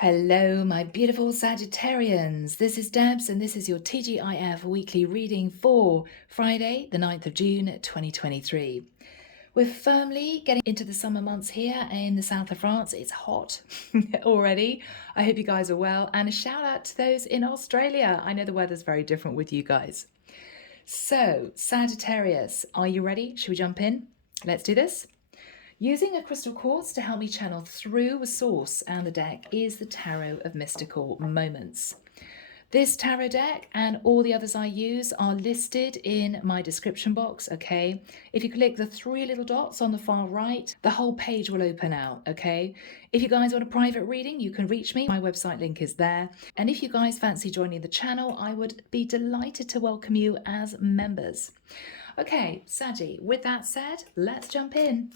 Hello, my beautiful Sagittarians. This is Debs, and this is your T.G.I.F weekly reading for Friday, the 9th of June, 2023. We're firmly getting into the summer months here in the south of France. It's hot already. I hope you guys are well. And a shout out to those in Australia. I know the weather's very different with you guys. So, Sagittarius, are you ready? Should we jump in? Let's do this. Using a crystal quartz to help me channel through a source and the deck is the Tarot of Mystical Moments. This tarot deck and all the others I use are listed in my description box, okay? If you click the three little dots on the far right, the whole page will open out, okay? If you guys want a private reading, you can reach me. My website link is there. And if you guys fancy joining the channel, I would be delighted to welcome you as members. Okay, Saggy, with that said, let's jump in.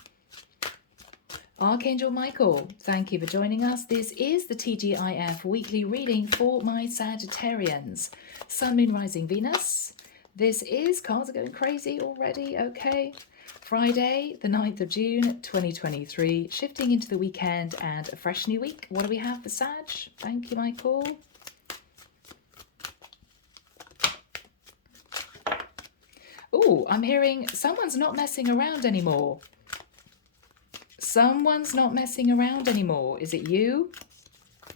Archangel Michael, thank you for joining us. This is the T.G.I.F weekly reading for my Sagittarians. Sun, Moon, Rising, Venus. This is, cards are going crazy already, okay. Friday, the 9th of June, 2023, shifting into the weekend and a fresh new week. What do we have for Sag? Thank you, Michael. Oh, I'm hearing someone's not messing around anymore. Someone's not messing around anymore. Is it you?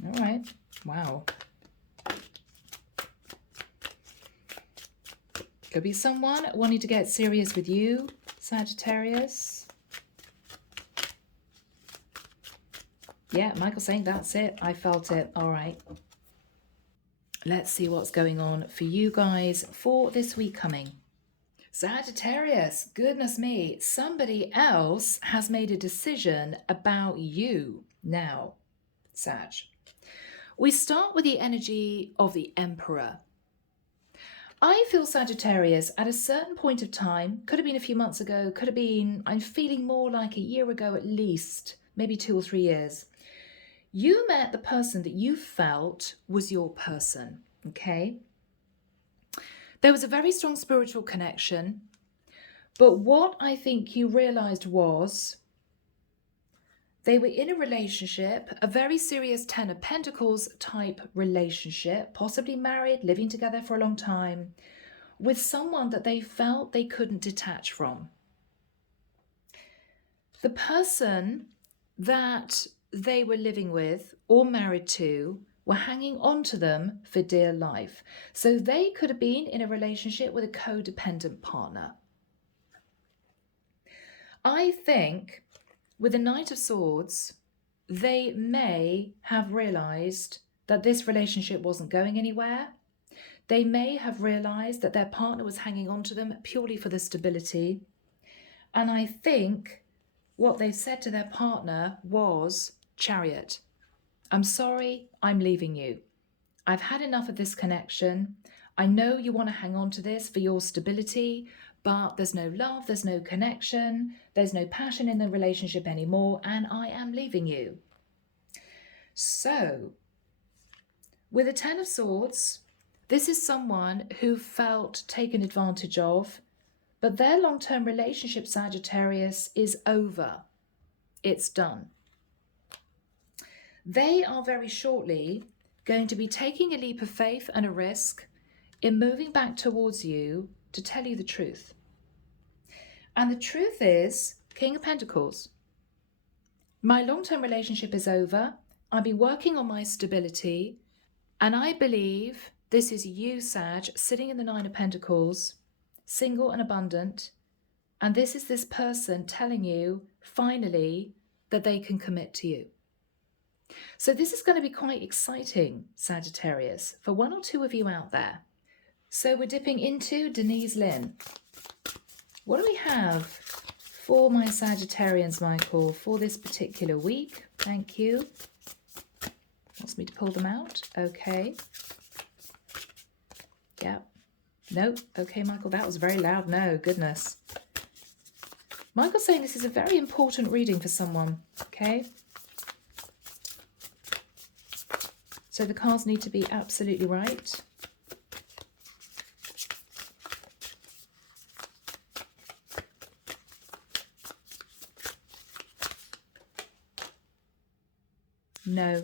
All right. Wow. Could be someone wanting to get serious with you, Sagittarius. Yeah, Michael's saying that's it. I felt it. All right. Let's see what's going on for you guys for this week coming. Sagittarius, goodness me, somebody else has made a decision about you now, Sag. We start with the energy of the Emperor. I feel Sagittarius at a certain point of time, could have been a few months ago, could have been, I'm feeling more like a year ago at least, maybe 2 or 3 years. You met the person that you felt was your person, okay? There was a very strong spiritual connection, but what I think you realized was they were in a relationship, a very serious 10 of Pentacles type relationship, possibly married, living together for a long time, with someone that they felt they couldn't detach from. The person that they were living with or married to were hanging on to them for dear life. So they could have been in a relationship with a codependent partner. I think with the Knight of Swords, they may have realized that this relationship wasn't going anywhere. They may have realized that their partner was hanging on to them purely for the stability. And I think what they said to their partner was, Chariot, I'm sorry, I'm leaving you. I've had enough of this connection. I know you want to hang on to this for your stability, but there's no love, there's no connection, there's no passion in the relationship anymore, and I am leaving you. So, with the 10 of Swords, this is someone who felt taken advantage of, but their long-term relationship, Sagittarius, is over. It's done. They are very shortly going to be taking a leap of faith and a risk in moving back towards you to tell you the truth. And the truth is, King of Pentacles, my long-term relationship is over. I've been working on my stability, and I believe this is you, Sag, sitting in the 9 of Pentacles, single and abundant, and this is this person telling you, finally, that they can commit to you. So this is going to be quite exciting, Sagittarius, for 1 or 2 of you out there. So we're dipping into Denise, Linn. What do we have for my Sagittarians, Michael, for this particular week? Thank you. Wants me to pull them out. Okay. Yeah. No. Okay, Michael, that was very loud. No, goodness. Michael's saying this is a very important reading for someone. Okay. So the cards need to be absolutely right. No.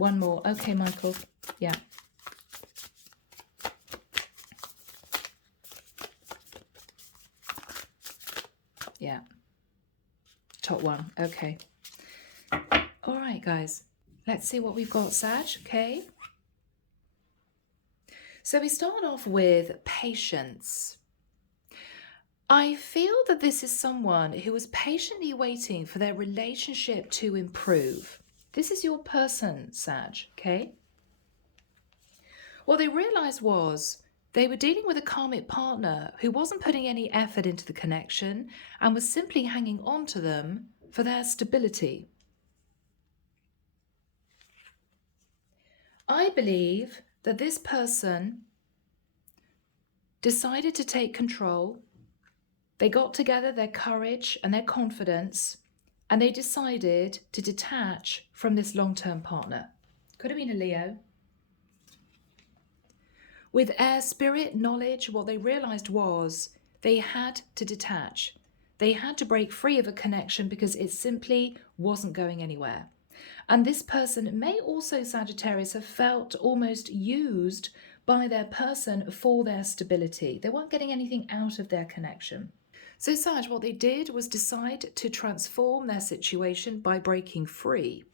One more. Okay, Michael. Yeah. Yeah. Top one. Okay. All right, guys. Let's see what we've got, Sag. Okay. So we start off with patience. I feel that this is someone who is patiently waiting for their relationship to improve. This is your person, Sag, okay? What they realized was they were dealing with a karmic partner who wasn't putting any effort into the connection and was simply hanging on to them for their stability. I believe that this person decided to take control. They got together their courage and their confidence, and they decided to detach from this long-term partner. Could have been a Leo. With air spirit knowledge, what they realized was they had to detach. They had to break free of a connection because it simply wasn't going anywhere. And this person may also, Sagittarius, have felt almost used by their person for their stability. They weren't getting anything out of their connection. So Sag, what they did was decide to transform their situation by breaking free.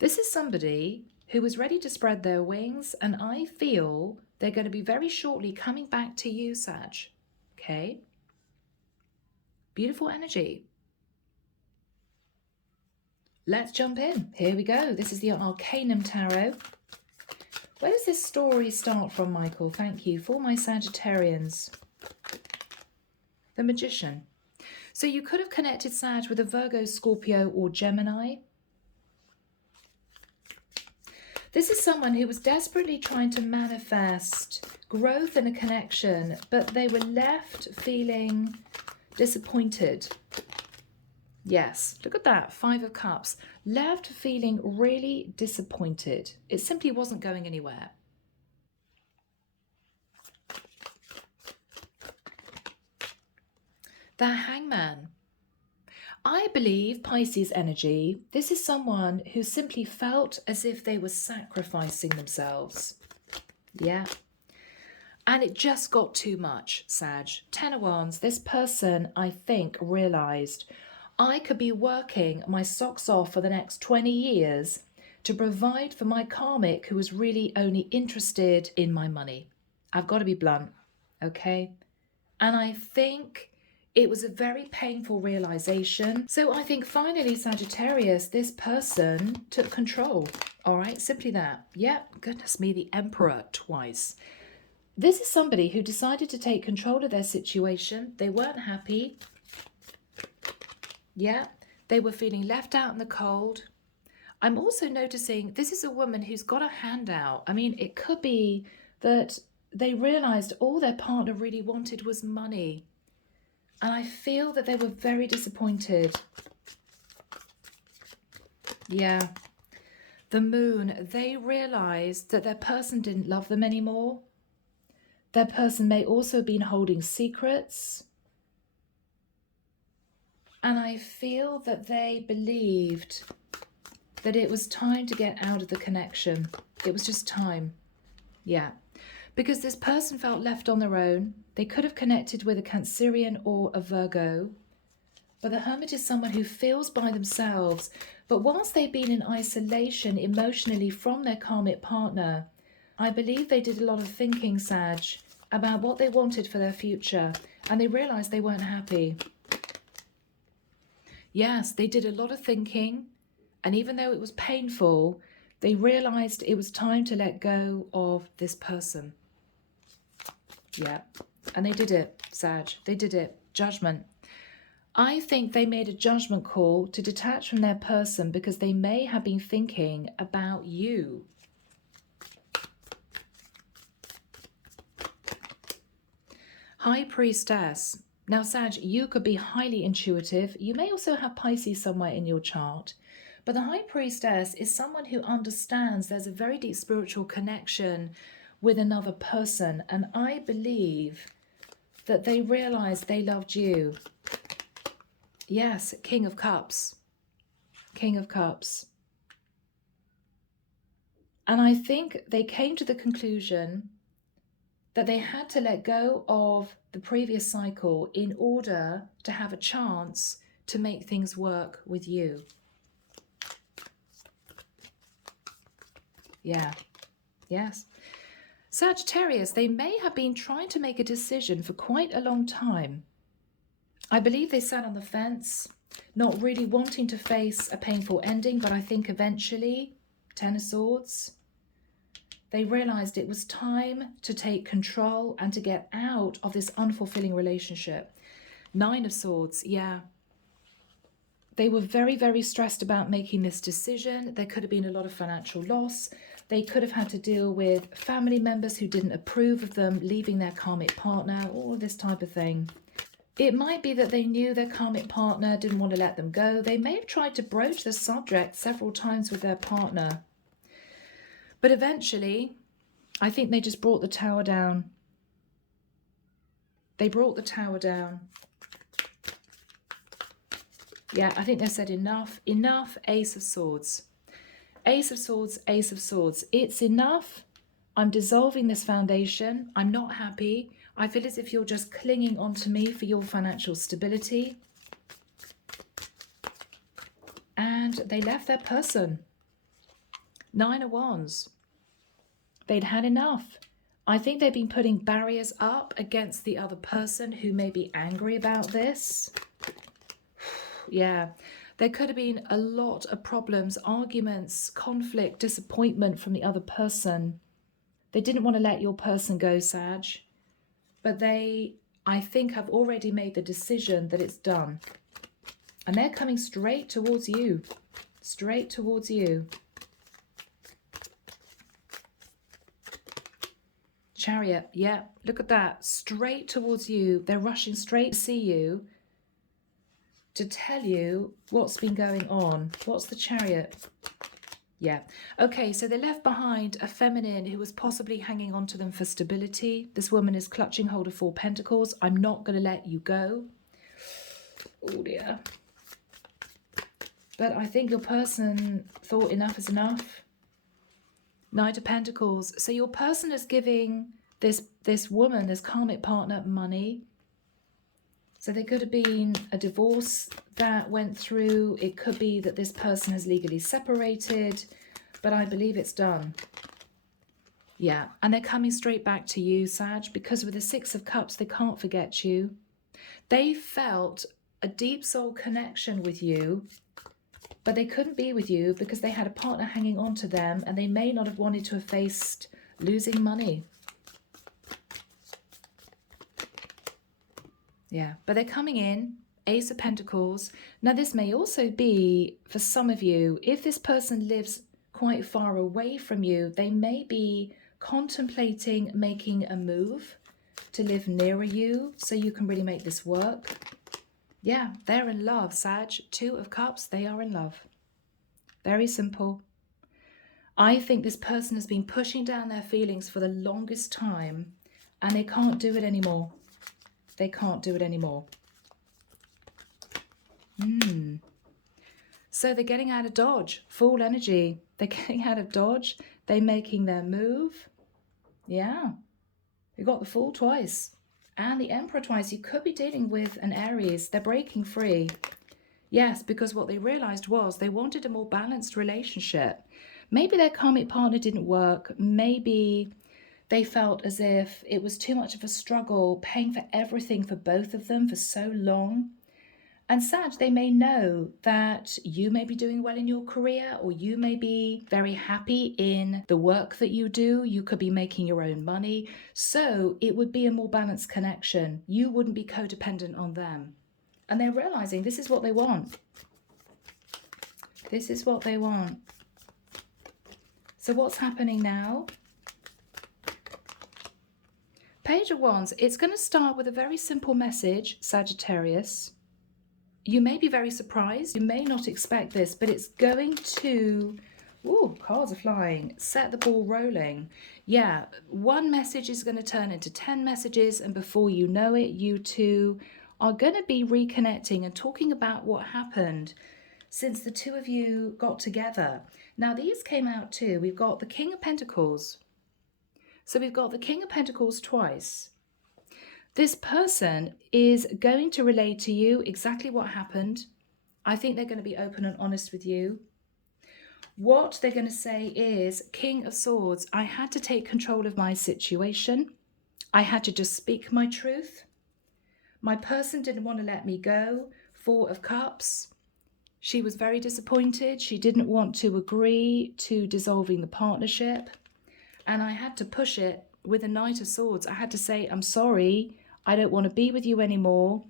This is somebody who was ready to spread their wings, and I feel they're going to be very shortly coming back to you, Sag. Okay? Beautiful energy. Let's jump in. Here we go. This is the Arcanum Tarot. Where does this story start from, Michael? Thank you. For my Sagittarians. The Magician. So you could have connected, Sag, with a Virgo, Scorpio, or Gemini. This is someone who was desperately trying to manifest growth in a connection, but they were left feeling disappointed. Yes, look at that, 5 of Cups. Left feeling really disappointed. It simply wasn't going anywhere. The Hangman. I believe Pisces energy, this is someone who simply felt as if they were sacrificing themselves. Yeah. And it just got too much, Sag. 10 of Wands, this person, I think, realised I could be working my socks off for the next 20 years to provide for my karmic who was really only interested in my money. I've got to be blunt, okay? And I think it was a very painful realization. So I think finally, Sagittarius, this person took control. All right, simply that. Yep, goodness me, the Emperor twice. This is somebody who decided to take control of their situation. They weren't happy. Yeah, they were feeling left out in the cold. I'm also noticing this is a woman who's got a handout. I mean, it could be that they realized all their partner really wanted was money. And I feel that they were very disappointed. Yeah. The Moon, they realized that their person didn't love them anymore. Their person may also have been holding secrets. And I feel that they believed that it was time to get out of the connection. It was just time. Yeah. Because this person felt left on their own. They could have connected with a Cancerian or a Virgo. But the Hermit is someone who feels by themselves. But whilst they've been in isolation emotionally from their karmic partner, I believe they did a lot of thinking, Sag, about what they wanted for their future. And they realised they weren't happy. Yes, they did a lot of thinking. And even though it was painful, they realised it was time to let go of this person. Yeah. And they did it, Sag. They did it. Judgment. I think they made a judgment call to detach from their person because they may have been thinking about you. High Priestess. Now, Sag, you could be highly intuitive. You may also have Pisces somewhere in your chart. But the High Priestess is someone who understands there's a very deep spiritual connection with another person. And I believe that they realized they loved you. Yes, King of Cups. King of Cups. And I think they came to the conclusion that they had to let go of the previous cycle in order to have a chance to make things work with you. Yeah. Yes. Sagittarius, they may have been trying to make a decision for quite a long time. I believe they sat on the fence, not really wanting to face a painful ending, but I think eventually, Ten of Swords, they realized it was time to take control and to get out of this unfulfilling relationship. Nine of Swords, yeah. They were very, very stressed about making this decision. There could have been a lot of financial loss. They could have had to deal with family members who didn't approve of them leaving their karmic partner, all of this type of thing. It might be that they knew their karmic partner didn't want to let them go. They may have tried to broach the subject several times with their partner. But eventually, I think they just brought the tower down. They brought the tower down. Yeah, I think they said enough, enough, Ace of Swords. Ace of Swords, Ace of Swords. It's enough. I'm dissolving this foundation. I'm not happy. I feel as if you're just clinging onto me for your financial stability. And they left their person. Nine of Wands. They'd had enough. I think they've been putting barriers up against the other person who may be angry about this. Yeah, there could have been a lot of problems, arguments, conflict, disappointment from the other person. They didn't want to let your person go, Sag. But they, I think, have already made the decision that it's done. And they're coming straight towards you. Straight towards you. Chariot, yeah, look at that. Straight towards you. They're rushing straight to see you to tell you what's been going on. What's the Chariot? Yeah. Okay, so they left behind a feminine who was possibly hanging on to them for stability. This woman is clutching hold of Four Pentacles. I'm not going to let you go. Oh dear. But I think your person thought enough is enough. Knight of Pentacles. So your person is giving this woman, this karmic partner, money. So there could have been a divorce that went through. It could be that this person has legally separated, but I believe it's done. Yeah, and they're coming straight back to you, Sag, because with the Six of Cups, they can't forget you. They felt a deep soul connection with you, but they couldn't be with you because they had a partner hanging on to them, and they may not have wanted to have faced losing money. Yeah, but they're coming in, Ace of Pentacles. Now, this may also be, for some of you, if this person lives quite far away from you, they may be contemplating making a move to live nearer you so you can really make this work. Yeah, they're in love, Sag. Two of Cups, they are in love. Very simple. I think this person has been pushing down their feelings for the longest time, and they can't do it anymore. They can't do it anymore. So they're getting out of dodge. Full energy. They're getting out of dodge. They're making their move. Yeah. You got the Fool twice. And the Emperor twice. You could be dealing with an Aries. They're breaking free. Yes, because what they realized was they wanted a more balanced relationship. Maybe their karmic partner didn't work. Maybe they felt as if it was too much of a struggle, paying for everything for both of them for so long. And Sag, they may know that you may be doing well in your career, or you may be very happy in the work that you do. You could be making your own money. So it would be a more balanced connection. You wouldn't be codependent on them. And they're realizing this is what they want. This is what they want. So what's happening now? Page of Wands, it's going to start with a very simple message, Sagittarius. You may be very surprised. You may not expect this, but it's going to, ooh, cards are flying, set the ball rolling. Yeah, one message is going to turn into 10 messages, and before you know it, you two are going to be reconnecting and talking about what happened. since the two of you got together. Now, these came out too. We've got the King of Pentacles. So we've got the King of Pentacles twice. This person is going to relay to you exactly what happened. I think they're going to be open and honest with you. What they're going to say is, King of Swords, I had to take control of my situation. I had to just speak my truth. My person didn't want to let me go. Four of Cups. She was very disappointed. She didn't want to agree to dissolving the partnership. And I had to push it with a Knight of Swords. I had to say, I'm sorry. I don't want to be with you anymore.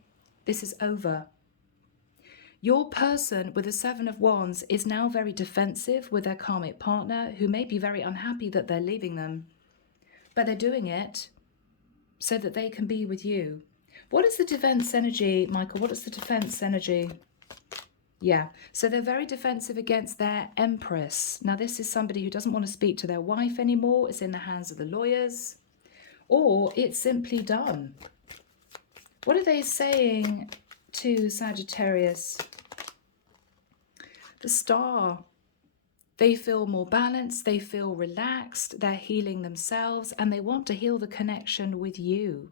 This is over. Your person with the Seven of Wands is now very defensive with their karmic partner, who may be very unhappy that they're leaving them. But they're doing it so that they can be with you. What is the defense energy, Michael? What is the defense energy? Yeah, so they're very defensive against their Empress. Now, this is somebody who doesn't want to speak to their wife anymore. It's in the hands of the lawyers. Or it's simply done. What are they saying to Sagittarius? The Star. They feel more balanced. They feel relaxed. They're healing themselves. And they want to heal the connection with you.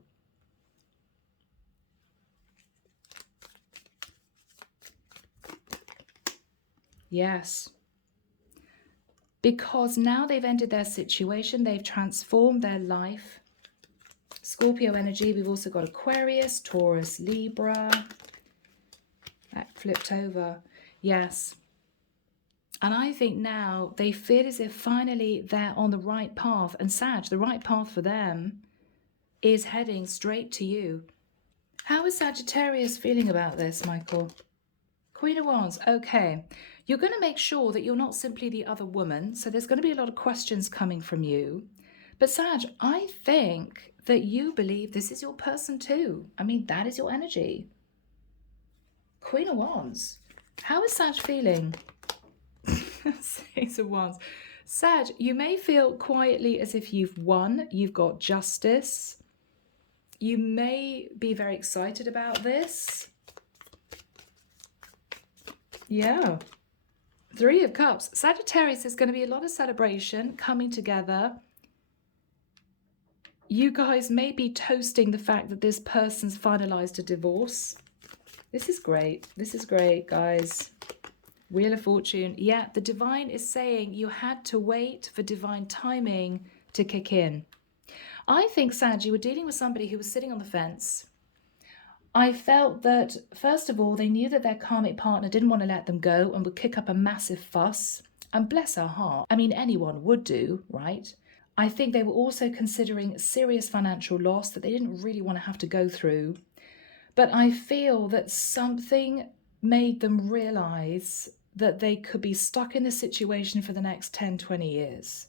Yes. Because now they've ended their situation. They've transformed their life. Scorpio energy. We've also got Aquarius, Taurus, Libra. That flipped over. Yes. And I think now they feel as if finally they're on the right path. And Sag, the right path for them is heading straight to you. How is Sagittarius feeling about this, Michael? Queen of Wands. Okay. You're going to make sure that you're not simply the other woman. So there's going to be a lot of questions coming from you. But Sag, I think that you believe this is your person too. I mean, that is your energy. Queen of Wands. How is Sag feeling? Six of Wands. Sag, you may feel quietly as if you've won. You've got justice. You may be very excited about this. Yeah. Three of Cups. Sagittarius, there's going to be a lot of celebration coming together. You guys may be toasting the fact that this person's finalized a divorce. This is great. This is great, guys. Wheel of Fortune. Yeah, the divine is saying you had to wait for divine timing to kick in. I think, Sag, you were dealing with somebody who was sitting on the fence. I felt that, first of all, they knew that their karmic partner didn't want to let them go and would kick up a massive fuss. And bless her heart. I mean, anyone would do, right? I think they were also considering serious financial loss that they didn't really want to have to go through. But I feel that something made them realize that they could be stuck in this situation for the next 10, 20 years.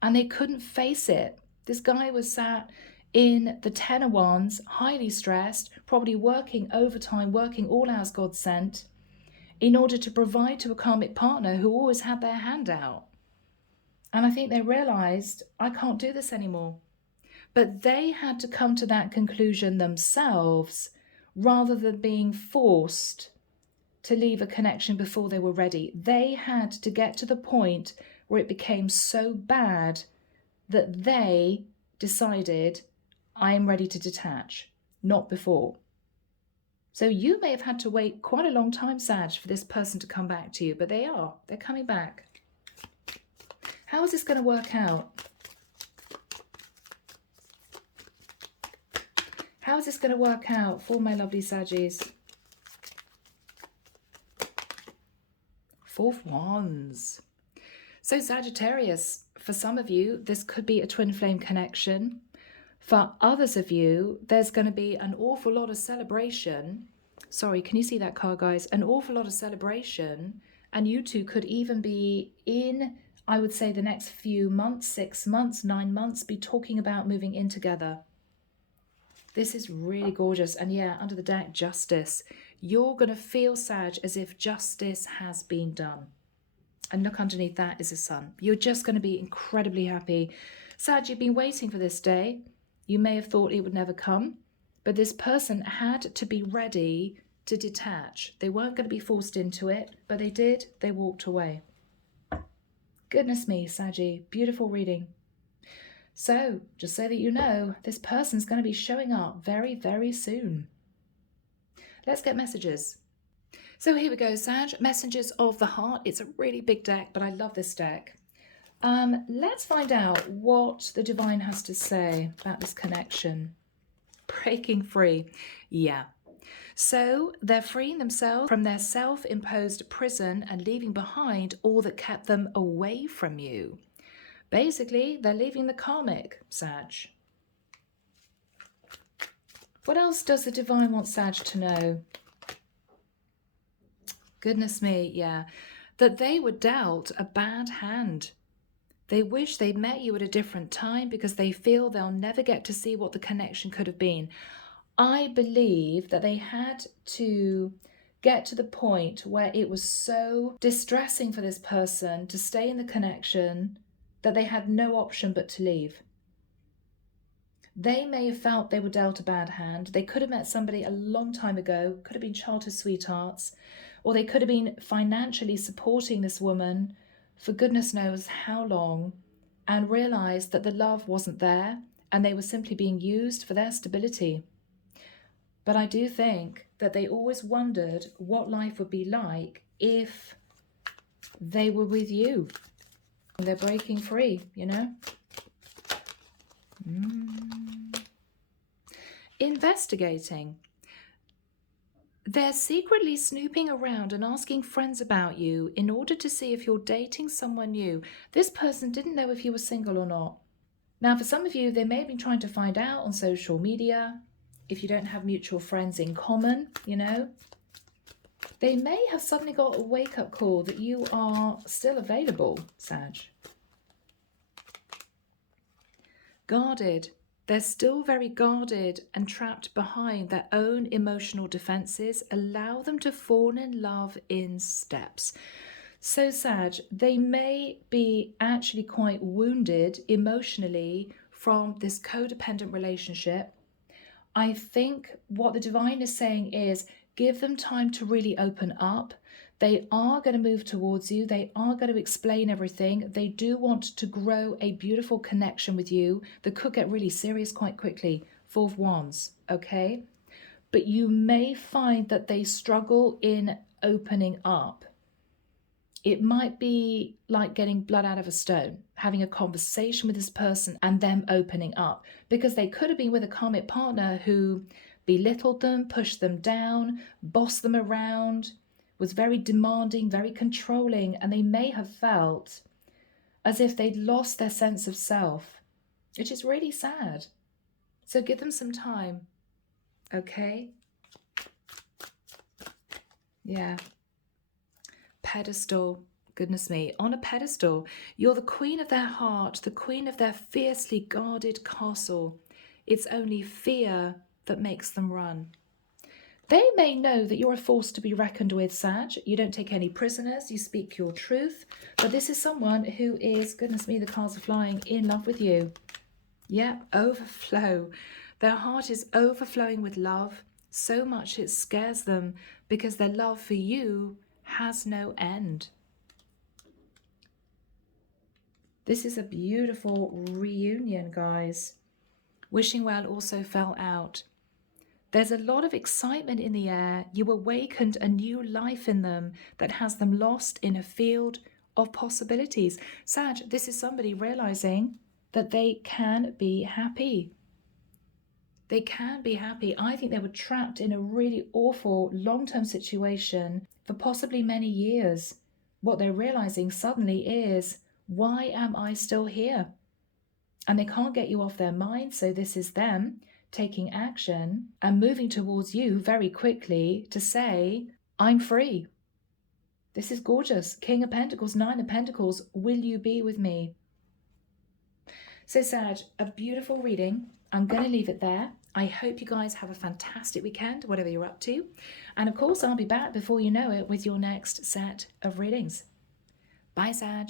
And they couldn't face it. This guy was sat in the Ten of Wands, highly stressed, probably working overtime, working all hours God sent, in order to provide to a karmic partner who always had their hand out. And I think they realized, I can't do this anymore. But they had to come to that conclusion themselves rather than being forced to leave a connection before they were ready. They had to get to the point where it became so bad that they decided, I am ready to detach, not before. So you may have had to wait quite a long time, Sag, for this person to come back to you, but they are. They're coming back. How is this going to work out? How is this going to work out for my lovely Saggies? Four of Wands. So Sagittarius, for some of you, this could be a twin flame connection. For others of you, there's going to be an awful lot of celebration. Sorry, can you see that card, guys? An awful lot of celebration. And you two could even be in, I would say, the next few months, 6 months, 9 months, be talking about moving in together. This is really gorgeous. And yeah, under the deck, justice. You're going to feel, Sag, as if justice has been done. And look, underneath that is a sun. You're just going to be incredibly happy. Sag, you've been waiting for this day. You may have thought it would never come, but this person had to be ready to detach. They weren't going to be forced into it, but they did. They walked away. Goodness me, Saggy, beautiful reading. So, just so that you know, this person's going to be showing up very, very soon. Let's get messages. So here we go, Sag, Messengers of the Heart. It's a really big deck, but I love this deck. Let's find out what the divine has to say about this connection. Breaking free. Yeah. So they're freeing themselves from their self-imposed prison and leaving behind all that kept them away from you. Basically, they're leaving the karmic, Sag. What else does the divine want Sag to know? Goodness me, yeah. That they were dealt a bad hand. They wish they'd met you at a different time because they feel they'll never get to see what the connection could have been. I believe that they had to get to the point where it was so distressing for this person to stay in the connection that they had no option but to leave. They may have felt they were dealt a bad hand. They could have met somebody a long time ago, could have been childhood sweethearts, or they could have been financially supporting this woman for goodness knows how long, and realized that the love wasn't there and they were simply being used for their stability. But I do think that they always wondered what life would be like if they were with you. They're breaking free, you know? Investigating. They're secretly snooping around and asking friends about you in order to see if you're dating someone new. This person didn't know if you were single or not. Now, for some of you, they may have been trying to find out on social media if you don't have mutual friends in common, you know. They may have suddenly got a wake-up call that you are still available, Sag. Guarded. They're still very guarded and trapped behind their own emotional defenses. Allow them to fall in love in steps. So, Sag, they may be actually quite wounded emotionally from this codependent relationship. I think what the divine is saying is give them time to really open up. They are going to move towards you. They are going to explain everything. They do want to grow a beautiful connection with you that could get really serious quite quickly. 4 of Wands, okay? But you may find that they struggle in opening up. It might be like getting blood out of a stone, having a conversation with this person and them opening up, because they could have been with a karmic partner who belittled them, pushed them down, bossed them around, was very demanding, very controlling, and they may have felt as if they'd lost their sense of self, which is really sad. So give them some time, okay? Yeah. Pedestal, goodness me, on a pedestal. You're the queen of their heart, the queen of their fiercely guarded castle. It's only fear that makes them run. They may know that you're a force to be reckoned with, Sag. You don't take any prisoners, you speak your truth. But this is someone who is, goodness me, the cards are flying, in love with you. Yeah, overflow. Their heart is overflowing with love, so much it scares them because their love for you has no end. This is a beautiful reunion, guys. Wishing well also fell out. There's a lot of excitement in the air. You awakened a new life in them that has them lost in a field of possibilities. Sag, this is somebody realizing that they can be happy. They can be happy. I think they were trapped in a really awful long-term situation for possibly many years. What they're realizing suddenly is, why am I still here? And they can't get you off their mind. So this is them taking action and moving towards you very quickly to say, I'm free. This is gorgeous. King of Pentacles, 9 of Pentacles. Will you be with me? So Sag, a beautiful reading. I'm going to leave it there. I hope you guys have a fantastic weekend, whatever you're up to. And of course, I'll be back before you know it with your next set of readings. Bye, Sag.